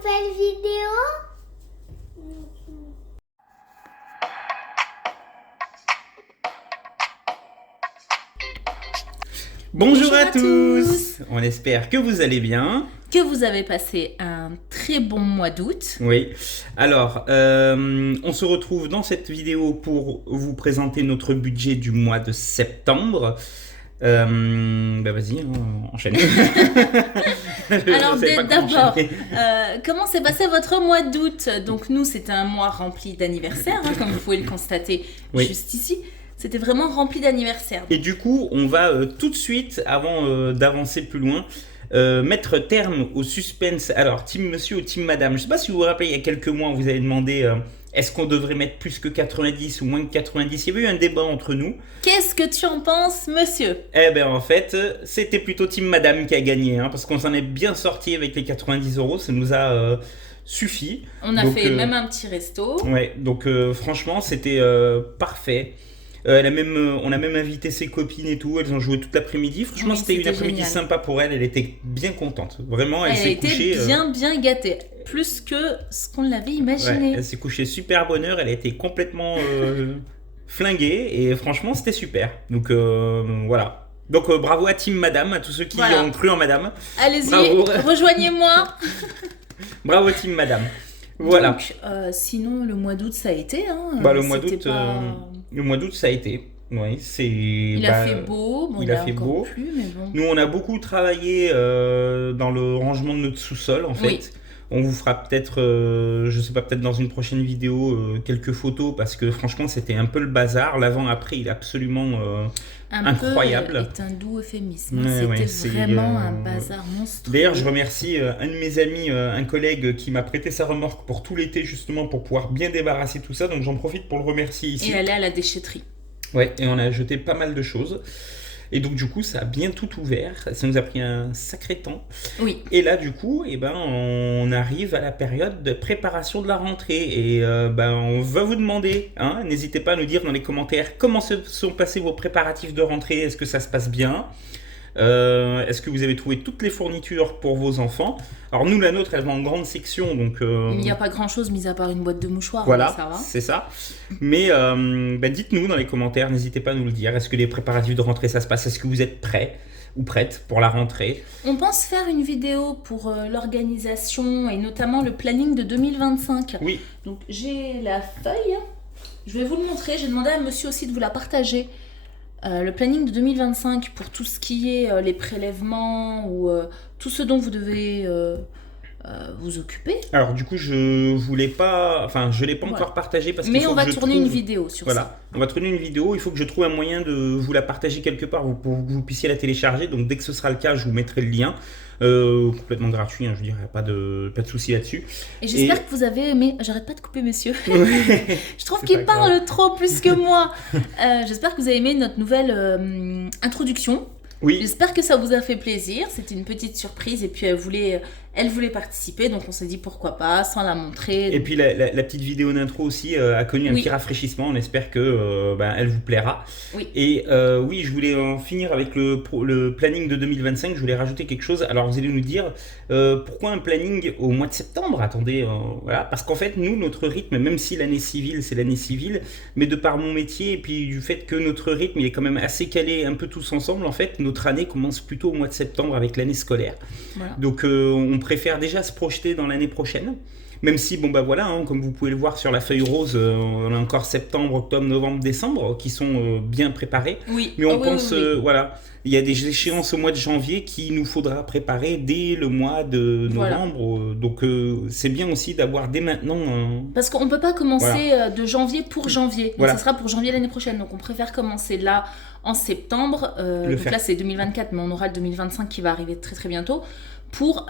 nouvelle vidéo. Bonjour à tous. On espère que vous allez bien. Que vous avez passé un très bon mois d'août. Oui, alors on se retrouve dans cette vidéo pour vous présenter notre budget du mois de septembre. Vas-y, enchaîne. Alors d'abord, comment s'est passé votre mois d'août? Donc nous, c'était un mois rempli d'anniversaires, comme vous pouvez le constater juste ici. C'était vraiment rempli d'anniversaires. Et du coup, on va tout de suite, avant d'avancer plus loin, mettre terme au suspense. Alors, team monsieur ou team madame, je ne sais pas si vous vous rappelez, il y a quelques mois, on vous avait demandé est-ce qu'on devrait mettre plus que 90 ou moins que 90. Il y avait eu un débat entre nous. Qu'est-ce que tu en penses, monsieur? Eh bien, en fait, c'était plutôt team madame qui a gagné, parce qu'on s'en est bien sorti avec les 90 €. Ça nous a suffi. On a fait même un petit resto. Ouais, donc franchement, c'était parfait. On a même invité ses copines et tout, elles ont joué toute l'après-midi. Franchement, c'était une après-midi sympa pour elle, elle était bien contente. Vraiment, elle s'est couchée. Elle était bien gâtée, plus que ce qu'on l'avait imaginé. Ouais, elle s'est couchée super bonne heure, elle a été complètement flinguée et franchement, c'était super. Donc voilà. Donc bravo à Team Madame, à tous ceux qui ont cru en Madame. Allez-y, rejoignez-moi. Bravo Team Madame. Voilà. Donc, sinon, le mois d'août, ça a été. Le mois d'août, ça a été. Oui, il a fait beau. Bon, il a fait beau. Plu, mais bon. Nous, on a beaucoup travaillé dans le rangement de notre sous-sol, en fait. Oui. On vous fera peut-être, je sais pas, peut-être dans une prochaine vidéo, quelques photos, parce que franchement, c'était un peu le bazar. L'avant-après, il est absolument incroyable. C'est un doux euphémisme. C'était vraiment un bazar monstrueux. D'ailleurs, je remercie un de mes amis, un collègue qui m'a prêté sa remorque pour tout l'été, justement, pour pouvoir bien débarrasser tout ça. Donc, j'en profite pour le remercier ici. Et aller à la déchetterie. Ouais, et on a jeté pas mal de choses. Et donc du coup, ça a bien tout ouvert. Ça nous a pris un sacré temps. Oui. Et là, du coup, on arrive à la période de préparation de la rentrée. Et on va vous demander, n'hésitez pas à nous dire dans les commentaires comment se sont passés vos préparatifs de rentrée. Est-ce que ça se passe bien ? Est-ce que vous avez trouvé toutes les fournitures pour vos enfants? Alors nous, la nôtre, elle va en grande section, donc il n'y a pas grand chose mis à part une boîte de mouchoirs. Voilà, c'est ça. Mais dites-nous dans les commentaires, n'hésitez pas à nous le dire. Est-ce que les préparatifs de rentrée, ça se passe? Est-ce que vous êtes prêts ou prêtes pour la rentrée? On pense faire une vidéo pour l'organisation et notamment le planning de 2025. Oui. Donc j'ai la feuille, je vais vous le montrer. J'ai demandé à monsieur aussi de vous la partager. Le planning de 2025 pour tout ce qui est les prélèvements ou tout ce dont vous devez vous occuper. Alors du coup, je l'ai pas encore partagé parce mais on va tourner une vidéo sur ça. On va tourner une vidéo. Il faut que je trouve un moyen de vous la partager quelque part pour que vous puissiez la télécharger. Donc dès que ce sera le cas, je vous mettrai le lien. Complètement gratuit, je veux dire, pas de souci là-dessus. Et j'espère que vous avez aimé. J'arrête pas de couper monsieur. Je trouve qu'il parle trop plus que moi. J'espère que vous avez aimé notre nouvelle introduction. Oui. J'espère que ça vous a fait plaisir. C'était une petite surprise et puis elle voulait participer, donc on s'est dit pourquoi pas, sans la montrer. Et puis la petite vidéo d'intro aussi a connu un petit rafraîchissement. On espère que elle vous plaira. Oui. Et oui, je voulais en finir avec le planning de 2025. Je voulais rajouter quelque chose. Alors vous allez nous dire pourquoi un planning au mois de septembre? Attendez, voilà, parce qu'en fait nous, notre rythme, même si l'année civile c'est l'année civile, mais de par mon métier et puis du fait que notre rythme il est quand même assez calé un peu tous ensemble, en fait notre année commence plutôt au mois de septembre avec l'année scolaire. Voilà. Donc on préfère déjà se projeter dans l'année prochaine, même si comme vous pouvez le voir sur la feuille rose, on a encore septembre, octobre, novembre, décembre qui sont bien préparés. Oui. Mais on pense il y a des échéances au mois de janvier qu'il nous faudra préparer dès le mois de novembre. Donc c'est bien aussi d'avoir dès maintenant parce qu'on peut pas commencer de janvier pour janvier. Donc ça sera pour janvier l'année prochaine. Donc on préfère commencer là en septembre. Donc là c'est 2024, mais on aura le 2025 qui va arriver très très bientôt, pour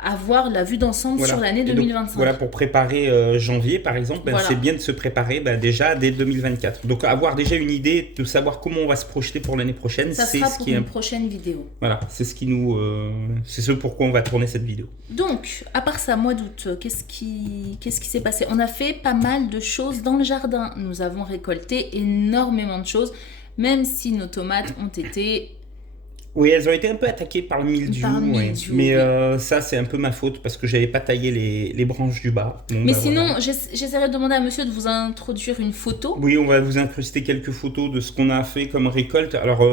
avoir la vue d'ensemble sur l'année 2025. Donc, pour préparer janvier, par exemple, c'est bien de se préparer déjà dès 2024. Donc, avoir déjà une idée de savoir comment on va se projeter pour l'année prochaine, ça sera pour une prochaine vidéo. Voilà, c'est c'est ce pourquoi on va tourner cette vidéo. Donc, à part ça, mois d'août, qu'est-ce qui s'est passé? On a fait pas mal de choses dans le jardin. Nous avons récolté énormément de choses, même si nos tomates ont été Oui, elles ont été un peu attaquées par le mildiou, mais ça c'est un peu ma faute parce que j'avais pas taillé les branches du bas. Bon, mais sinon, voilà. J'essaierai de demander à monsieur de vous introduire une photo. Oui, on va vous incruster quelques photos de ce qu'on a fait comme récolte. Alors,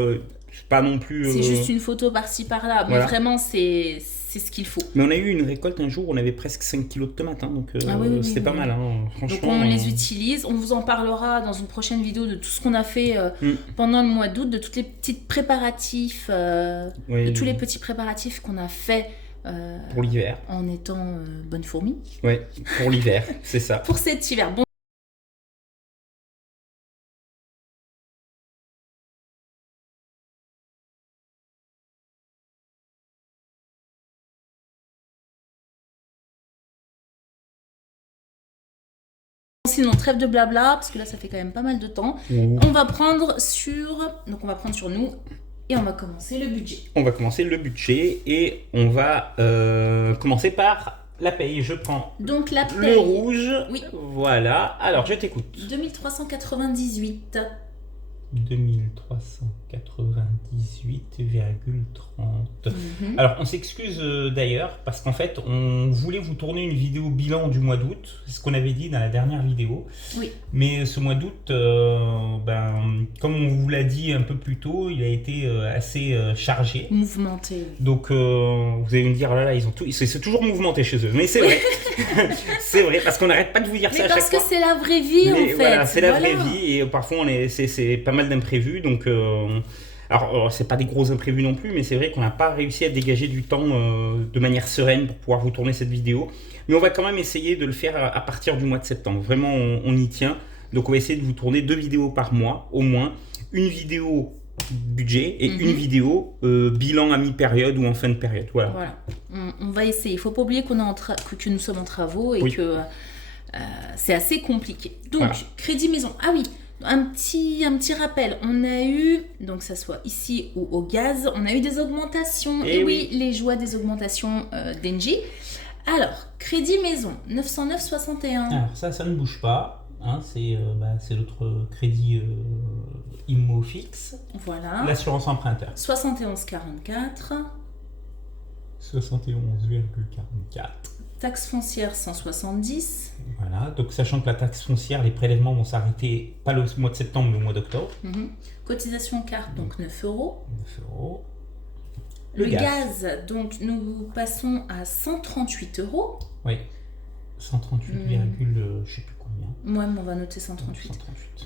pas non plus... C'est juste une photo par-ci par-là, mais voilà. Vraiment c'est ce qu'il faut. Mais on a eu une récolte un jour, on avait presque 5 kilos de tomates, hein, donc c'était pas mal, hein, franchement. Donc on les utilise, on vous en parlera dans une prochaine vidéo de tout ce qu'on a fait pendant le mois d'août, de tous les petits préparatifs, de tous les petits préparatifs qu'on a fait pour l'hiver. En étant bonne fourmi. Oui, pour l'hiver, c'est ça. Pour cet hiver. Bon. Sinon, trêve de blabla, parce que là, ça fait quand même pas mal de temps. On va prendre sur nous et on va commencer le budget. On va commencer le budget et on va commencer par la paye. Je prends donc la paye. Le rouge. Oui. Voilà. Alors, je t'écoute. 2398. 2398,30. Alors on s'excuse d'ailleurs parce qu'en fait on voulait vous tourner une vidéo bilan du mois d'août, c'est ce qu'on avait dit dans la dernière vidéo. Oui. Mais ce mois d'août, comme on vous l'a dit un peu plus tôt, il a été assez chargé. Mouvementé. Donc vous allez me dire, oh là là, c'est toujours mouvementé chez eux. Mais c'est vrai, c'est vrai, parce qu'on n'arrête pas de vous dire ça à chaque fois. Parce que c'est la vraie vie en fait. Voilà, c'est la vraie vie et parfois c'est pas mal d'imprévus. Donc, alors c'est pas des gros imprévus non plus, mais c'est vrai qu'on n'a pas réussi à dégager du temps de manière sereine pour pouvoir vous tourner cette vidéo. Mais on va quand même essayer de le faire à partir du mois de septembre. Vraiment, on y tient. Donc on va essayer de vous tourner 2 vidéos par mois, au moins. Une vidéo budget et une vidéo bilan à mi-période ou en fin de période. Voilà. On va essayer. Il ne faut pas oublier que nous sommes en travaux et que c'est assez compliqué. Donc, crédit maison. Ah oui, un petit rappel. On a eu, donc ça soit ici ou au gaz, on a eu des augmentations. Et oui, les joies des augmentations d'Engie. Alors, crédit maison, 909,61. Alors ça ne bouge pas. Hein, c'est notre crédit IMO fixe. Voilà. L'assurance emprunteur. 71,44. 71,44. Taxe foncière 170. Voilà, donc sachant que la taxe foncière, les prélèvements vont s'arrêter pas le mois de septembre, mais le mois d'octobre. Cotisation carte, donc 9 euros. 9 euros. Le gaz, donc nous passons à 138 euros. Oui, 138, je sais plus combien. Moi, on va noter 138.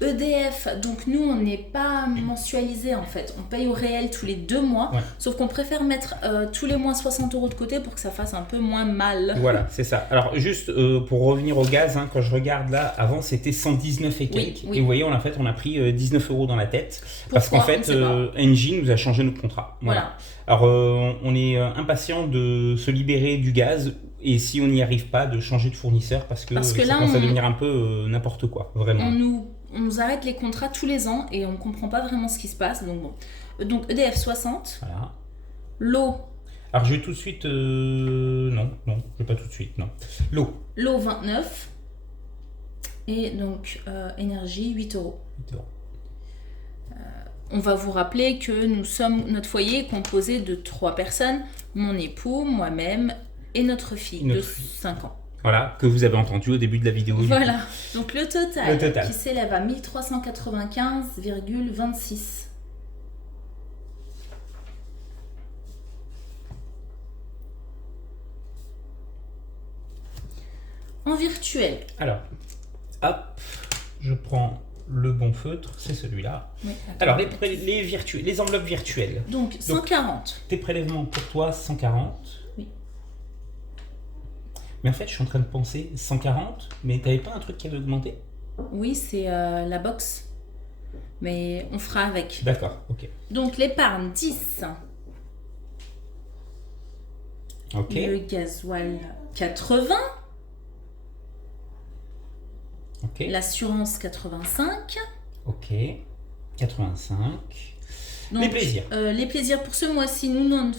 EDF, donc nous, on n'est pas mensualisé en fait. On paye au réel tous les 2 mois. Sauf qu'on préfère mettre tous les mois 60 euros de côté pour que ça fasse un peu moins mal. Voilà, c'est ça. Alors, juste pour revenir au gaz, hein, quand je regarde là, avant c'était 119 et quelques. Et vous voyez, on a pris 19 euros dans la tête. Pourquoi? Parce qu'en fait, Engie nous a changé notre contrat. Voilà. Alors, on est impatient de se libérer du gaz. Et si on n'y arrive pas, de changer de fournisseur parce que ça commence à devenir un peu n'importe quoi, vraiment. On nous arrête les contrats tous les ans et on ne comprend pas vraiment ce qui se passe. Donc, bon. Donc EDF 60. Voilà. L'eau. Alors je vais tout de suite... Non, je vais pas tout de suite, non. L'eau 29. Et donc énergie 8 euros. 8 euros. On va vous rappeler que notre foyer est composé de 3 personnes. Mon époux, moi-même et notre fille de 5 ans. Voilà, que vous avez entendu au début de la vidéo. Voilà, donc le total qui s'élève à 1395,26. En virtuel. Alors, hop, je prends le bon feutre, c'est celui-là. Oui, alors, les enveloppes virtuelles. Donc 140. Tes prélèvements pour toi, 140. Oui. Mais en fait, je suis en train de penser 140, mais t'avais pas un truc qui avait augmenté? Oui, c'est la box. Mais on fera avec. D'accord, ok. Donc l'épargne 10. Ok. Le gasoil 80. Ok. L'assurance 85. Ok. 85. Donc, les plaisirs. Les plaisirs pour ce mois-ci, nous n'en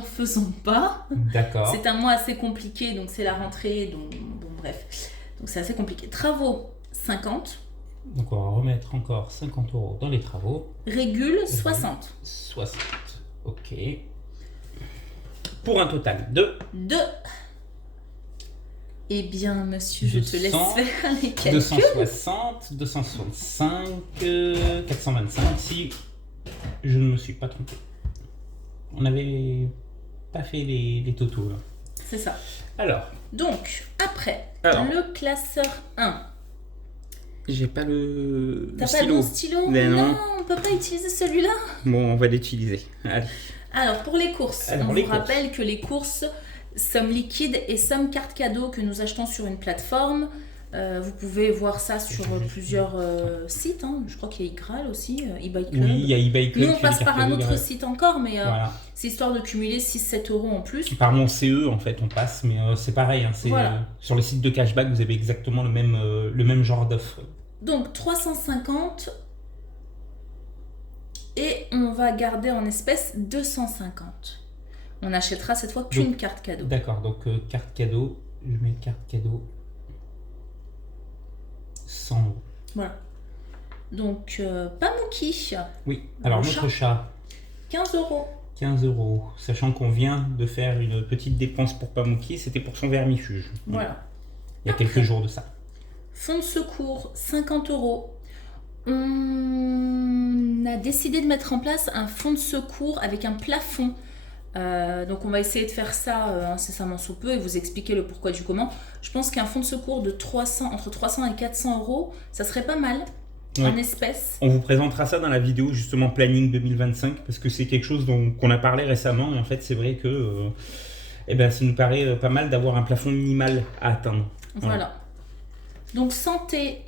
faisons pas. D'accord. C'est un mois assez compliqué, donc c'est la rentrée, donc bon bref. Donc c'est assez compliqué. Travaux 50. Donc on va remettre encore 50 € dans les travaux. Régule 60. 60, ok. Pour un total de... Eh bien, monsieur, je te laisse faire les calculs. 260, 265, 425, si je ne me suis pas trompé. On n'avait pas fait les totaux là. C'est ça. Alors. Donc, après, le classeur 1. J'ai pas le T'as stylo. Pas le bon stylo? Non, on peut pas utiliser celui-là. Bon, on va l'utiliser. Allez. Alors, pour les courses, on vous rappelle que les courses, somme liquide et somme carte cadeau que nous achetons sur une plateforme. Vous pouvez voir ça sur plusieurs sites. Hein. Je crois qu'il y a iGraal aussi, eBay Club. Oui, il y a eBay Club. Nous, on passe par un autre site encore, mais voilà. C'est histoire de cumuler 6-7 € en plus. Par mon CE, en fait, on passe, mais c'est pareil. Hein, voilà. Sur les sites de cashback, vous avez exactement le même genre d'offre. Donc, 350 et on va garder en espèces 250. On achètera cette fois qu'une carte cadeau. D'accord, donc carte cadeau, je mets carte cadeau 100 €. Voilà. Donc, Pamouki. Oui, alors notre chat. 15 €. 15 €, sachant qu'on vient de faire une petite dépense pour Pamouki, c'était pour son vermifuge. Voilà. Il y a quelques jours de ça. Fonds de secours, 50 €. On a décidé de mettre en place un fonds de secours avec un plafond. Donc on va essayer de faire ça incessamment sous peu et vous expliquer le pourquoi du comment. Je pense qu'un fonds de secours de entre 300 et 400 €, ça serait pas mal en espèces. On vous présentera ça dans la vidéo justement planning 2025 parce que c'est quelque chose qu'on a parlé récemment et en fait c'est vrai que ça nous paraît pas mal d'avoir un plafond minimal à atteindre. Voilà. Donc santé,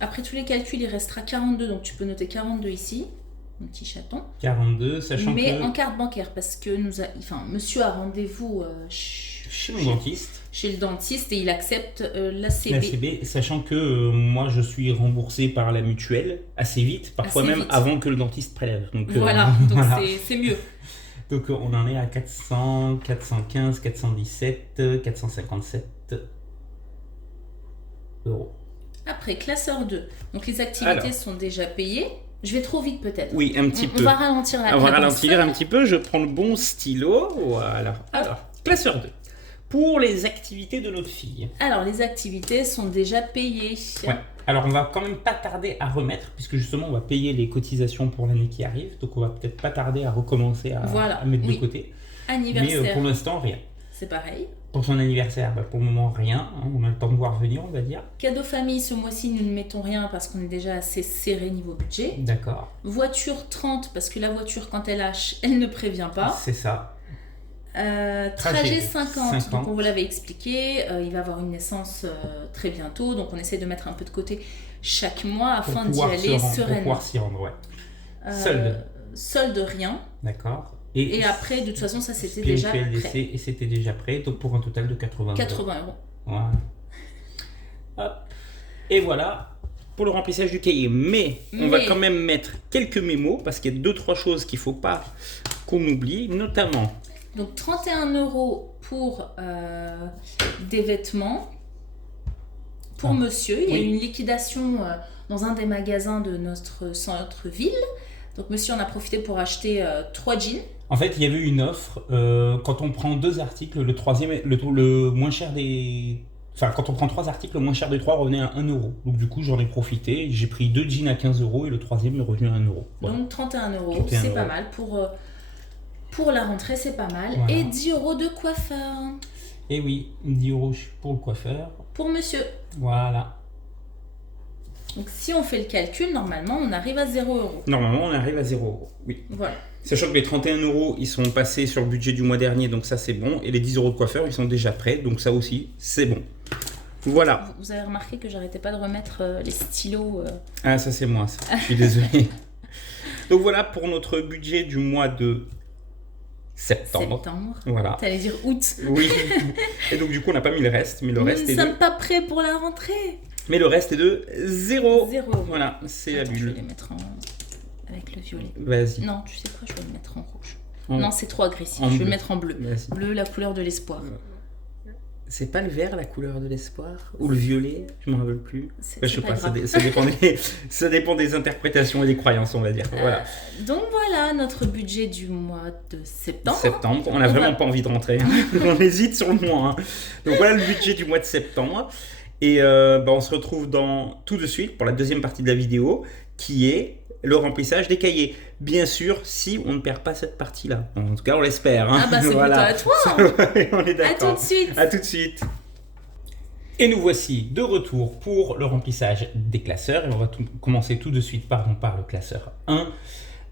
après tous les calculs il restera 42, donc tu peux noter 42 ici. Mon petit chaton. 42, sachant mais en carte bancaire, parce que monsieur a rendez-vous chez le dentiste. Chez le dentiste et il accepte l'ACB. L'ACB, sachant que moi je suis remboursé par la mutuelle assez vite, parfois assez même vite. Avant que le dentiste prélève. Donc, voilà, donc c'est mieux. Donc on en est à 400, 415, 417, 457 €. Après, classeur 2. Donc les activités sont déjà payées. Je vais trop vite peut-être. Oui, un petit peu. On va ralentir la cadence. On va ralentir un petit peu. Je prends le bon stylo. Voilà. Alors, classeur 2. Pour les activités de notre fille. Alors, les activités sont déjà payées. Ouais. Alors, on va quand même pas tarder à remettre, puisque justement, on va payer les cotisations pour l'année qui arrive. Donc, on va peut-être pas tarder à recommencer à mettre de côté. Anniversaire. Mais pour l'instant, rien. C'est pareil. Pour son anniversaire, pour le moment, rien. On a le temps de voir venir, on va dire. Cadeau famille, ce mois-ci, nous ne mettons rien parce qu'on est déjà assez serré niveau budget. D'accord. Voiture 30, parce que la voiture, quand elle lâche, elle ne prévient pas. C'est ça. Trajet 50, donc on vous l'avait expliqué. Il va avoir une naissance très bientôt, donc on essaie de mettre un peu de côté chaque mois afin d'y aller sereinement. Pour pouvoir s'y rendre, ouais. Solde, rien. D'accord. Et après, de toute façon, ça c'était déjà prêt. Et c'était déjà prêt, donc pour un total de 80 €. 80 €. Voilà. Hop. Et voilà pour le remplissage du cahier. Mais on va quand même mettre quelques mémos parce qu'il y a 2-3 choses qu'il ne faut pas qu'on oublie, notamment. Donc 31 € pour des vêtements pour monsieur. Il y a une liquidation dans un des magasins de notre centre-ville. Donc monsieur en a profité pour acheter 3 jeans. En fait, il y avait une offre, quand on prend 2 articles, le troisième, le moins cher des... Enfin, quand on prend 3 articles, le moins cher des 3 revenait à 1 €. Donc du coup, j'en ai profité, j'ai pris 2 jeans à 15 € et le troisième est revenu à 1 €. Voilà. Donc 31 €, c'est pas mal. Pour la rentrée, c'est pas mal. Voilà. Et 10 € de coiffeur. Et oui, 10 € pour le coiffeur. Pour monsieur. Voilà. Donc si on fait le calcul, normalement, on arrive à 0 €. Normalement, on arrive à 0 €, oui. Voilà. Sachant que les 31 €, ils sont passés sur le budget du mois dernier, donc ça c'est bon. Et les 10 € de coiffeur, ils sont déjà prêts, donc ça aussi, c'est bon. Voilà. Vous avez remarqué que j'arrêtais pas de remettre les stylos. Ah, ça c'est moi, ça. Je suis désolé. Donc voilà pour notre budget du mois de septembre. Voilà. T'allais dire août. Oui. Et donc du coup, on n'a pas mis le reste, mais le reste est de... Nous ne sommes pas prêts pour la rentrée. Mais le reste est de 0. 0. Voilà, c'est la bulle. Je vais les mettre avec le violet. Vas-y. Non, tu sais quoi, je vais le mettre en rouge. Non, c'est trop agressif. Je vais le mettre en bleu. Bleu, la couleur de l'espoir. C'est pas le vert la couleur de l'espoir? Ou le violet? Je m'en rappelle plus. Je sais pas, ça dépend des interprétations et des croyances, on va dire. Voilà. Donc voilà notre budget du mois de septembre. On n'a vraiment pas envie de rentrer. On hésite sur le mois. Donc voilà le budget du mois de septembre. Et on se retrouve tout de suite pour la deuxième partie de la vidéo qui est le remplissage des cahiers. Bien sûr, si on ne perd pas cette partie-là. En tout cas, on l'espère. Ah bah c'est voilà. plutôt à toi. On est d'accord. À tout de suite. À tout de suite. Et nous voici de retour pour le remplissage des classeurs. Et on va commencer tout de suite par le classeur 1,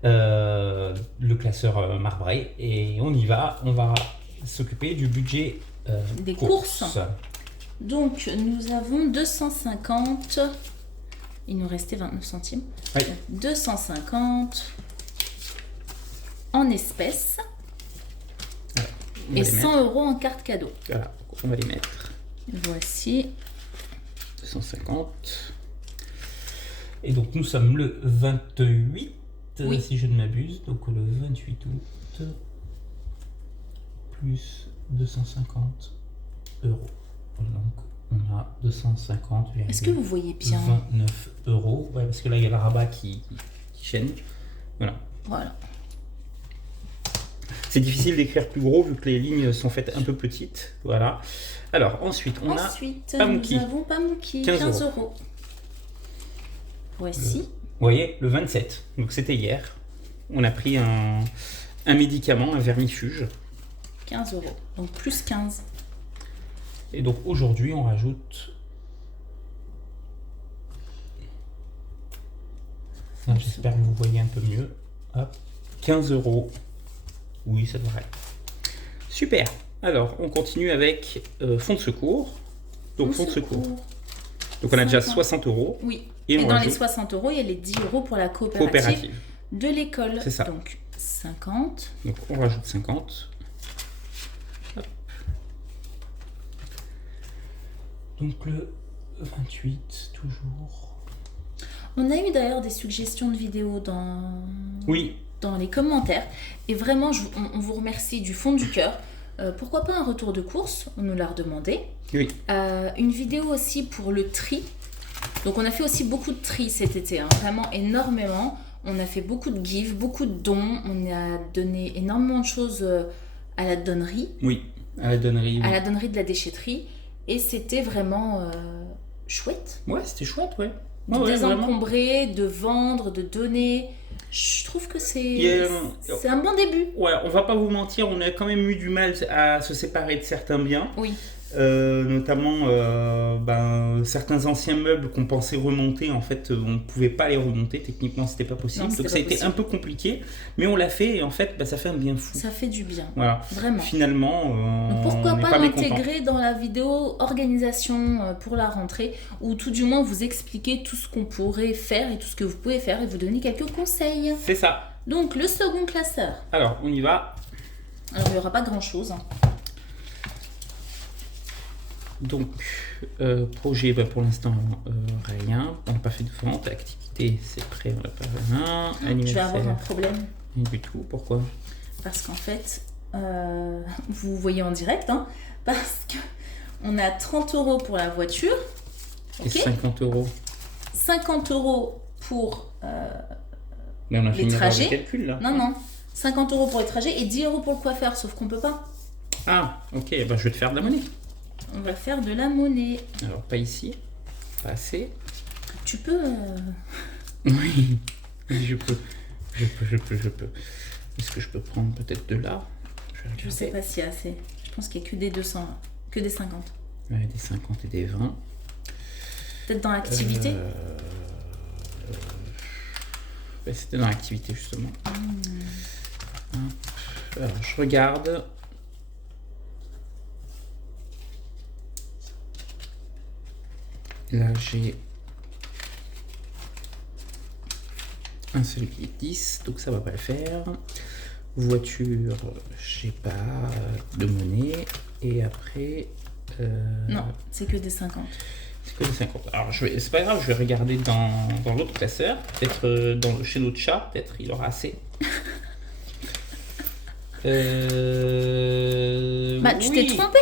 le classeur marbré. Et on y va. On va s'occuper du budget des courses. Donc, nous avons 250. Il nous restait 29 centimes. Oui. 250 en espèces. Et 100 € en carte cadeau. Voilà, on va les mettre. Voici. 250. Et donc, nous sommes le 28, si je ne m'abuse. Donc, le 28 août, plus 250 €. Donc, on a 250. Est-ce que vous voyez bien? 29 €. Ouais, parce que là, il y a le rabat qui chaîne. Voilà. C'est difficile d'écrire plus gros vu que les lignes sont faites un peu petites. Voilà. Alors, ensuite, on a Pamouki. Nous avons Pamouki, 15 €. Voici. Vous voyez, le 27. Donc, c'était hier. On a pris un médicament, un vermifuge. 15 €. Donc, plus 15. Et donc aujourd'hui, on rajoute. J'espère que vous voyez un peu mieux. Hop, 15 €. Oui, ça devrait. Super. Alors, on continue avec fonds de secours. Donc, fonds de secours. Donc, on a déjà 60 €. Oui. Et dans les 60 €, il y a les 10 € pour la coopérative de l'école. C'est ça. Donc, 50. Donc, on rajoute 50. Donc le 28, toujours. On a eu d'ailleurs des suggestions de vidéos dans les commentaires. Et vraiment, on vous remercie du fond du cœur. Pourquoi pas un retour de course? On nous l'a redemandé. Oui. Une vidéo aussi pour le tri. Donc on a fait aussi beaucoup de tri cet été, vraiment énormément. On a fait beaucoup de give, beaucoup de dons. On a donné énormément de choses à la donnerie. Oui, à la donnerie. À la donnerie de la déchetterie. Et c'était vraiment chouette. Ouais, c'était chouette, ouais. De désencombrer, de vendre, de donner. Je trouve que c'est un bon début. Ouais, on va pas vous mentir, on a quand même eu du mal à se séparer de certains biens. Oui. Notamment certains anciens meubles qu'on pensait remonter, en fait on ne pouvait pas les remonter, techniquement c'était pas possible. Donc ça a été un peu compliqué, mais on l'a fait et en fait ça fait un bien fou. Ça fait du bien, voilà. Vraiment. Finalement, donc pourquoi pas l'intégrer dans la vidéo organisation pour la rentrée, ou tout du moins vous expliquer tout ce qu'on pourrait faire et tout ce que vous pouvez faire et vous donner quelques conseils. C'est ça. Donc le second classeur. Alors on y va. Alors il n'y aura pas grand chose. Donc, projet, pour l'instant, rien. On n'a pas fait de vente. Activité, c'est prêt, on n'a pas rien. Je vais avoir un problème. Rien du tout. Pourquoi? Parce qu'en fait, vous voyez en direct, parce qu'on a 30 € pour la voiture. Et 50 €. 50 € pour Mais on a les trajets. Calcul, là. Non. 50 € pour les trajets et 10 € pour le coiffeur, sauf qu'on peut pas. Ah, ok. Je vais te faire de la monnaie. On va faire de la monnaie. Alors, pas ici. Pas assez. Tu peux... Oui, je peux. Est-ce que je peux prendre peut-être de là? Je sais pas s'il y a assez. Je pense qu'il n'y a que des 200, que des 50. Ouais, des 50 et des 20. Peut-être dans l'activité C'était dans l'activité, justement. Alors, je regarde. Là, j'ai un seul qui est 10, donc ça va pas le faire. Voiture, j'ai pas de monnaie. Et après... Non, c'est que des 50. C'est que des 50. Alors, c'est pas grave, je vais regarder dans l'autre classeur. Peut-être chez notre chat, peut-être il aura assez. Tu t'es trompé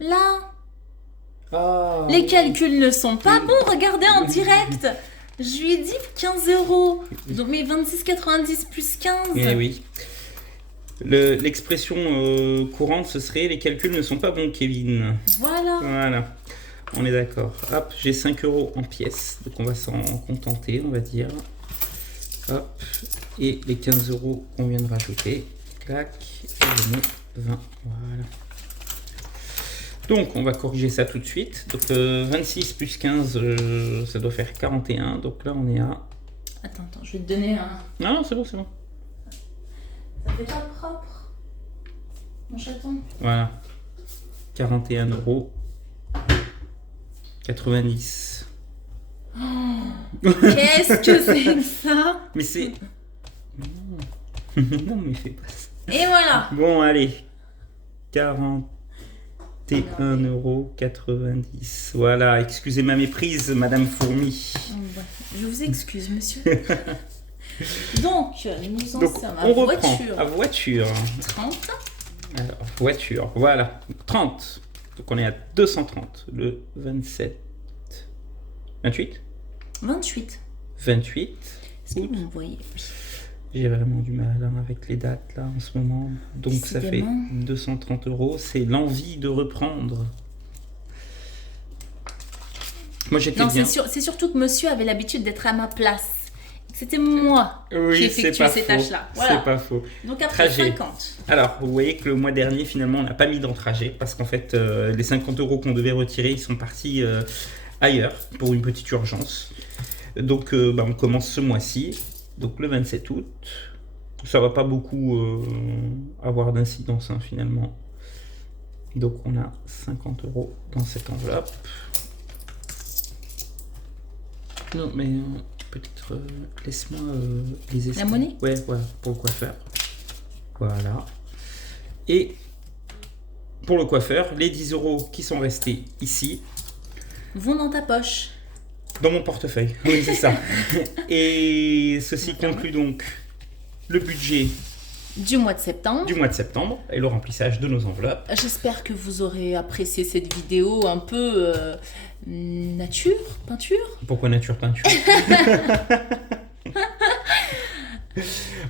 là. Les calculs ne sont pas bons, regardez en direct. Je lui ai dit 15 €. Donc mes 26,90 plus 15. Eh oui. L'expression courante, ce serait les calculs ne sont pas bons, Kevin. Voilà. On est d'accord. Hop, j'ai 5 € en pièces. Donc on va s'en contenter, on va dire. Hop. Et les 15 € qu'on vient de rajouter. Clac. Et je mets 20. Voilà. Donc on va corriger ça tout de suite. Donc 26 plus 15, ça doit faire 41. Donc là on est à... Attends, je vais te donner un... Non, c'est bon. Ça fait pas propre, mon chaton. Voilà. 41 € 90. Oh, qu'est-ce que c'est que ça? Mais c'est... Non, mais fais pas ça. Et voilà. Bon, allez. 41 € 90. Voilà, excusez ma méprise, Madame Fourmi. Je vous excuse, monsieur. Donc, nous en sommes à on voiture. Reprend à voiture. 30. Alors, voiture, voilà. 30. Donc on est à 230. Le 27. 28 28. 28. Est-ce que vous me voyez? J'ai vraiment du mal avec les dates là en ce moment. Donc ça fait 230 €. C'est l'envie de reprendre. Moi j'étais bien. C'est surtout que monsieur avait l'habitude d'être à ma place. C'était moi qui effectuais ces tâches-là. Voilà. C'est pas faux. Donc après trajet. 50. Alors, vous voyez que le mois dernier, finalement, on n'a pas mis dans trajet parce qu'en fait, les 50 € qu'on devait retirer, ils sont partis ailleurs pour une petite urgence. Donc, on commence ce mois-ci, donc le 27 août. Ça va pas beaucoup avoir d'incidence finalement. Donc, on a 50 € dans cette enveloppe. Non, mais peut-être laisse-moi les esprits. La monnaie? Ouais, voilà, pour le coiffeur. Voilà. Et pour le coiffeur, les 10 € qui sont restés ici vont dans ta poche. Dans mon portefeuille. Oui, c'est ça. Et ceci conclut donc le budget du mois de septembre. Et le remplissage de nos enveloppes. J'espère que vous aurez apprécié cette vidéo un peu peinture. Pourquoi nature, peinture?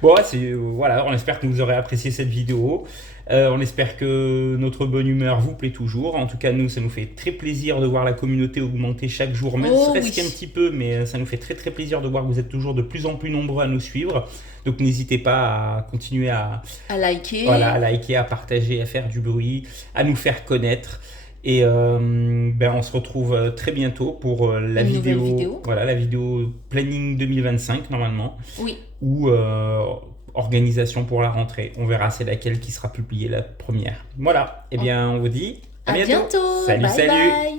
Bon, voilà, on espère que vous aurez apprécié cette vidéo. On espère que notre bonne humeur vous plaît toujours. En tout cas, nous, ça nous fait très plaisir de voir la communauté augmenter chaque jour, même serait-ce qu'un petit peu, mais ça nous fait très très plaisir de voir que vous êtes toujours de plus en plus nombreux à nous suivre. Donc n'hésitez pas à continuer à liker. Voilà, à liker, à partager, à faire du bruit, à nous faire connaître. Et on se retrouve très bientôt pour la vidéo. Voilà, la vidéo planning 2025 normalement. Oui. Ou organisation pour la rentrée. On verra c'est laquelle qui sera publiée la première. Voilà. Eh bien, on vous dit à bientôt. Salut, bye.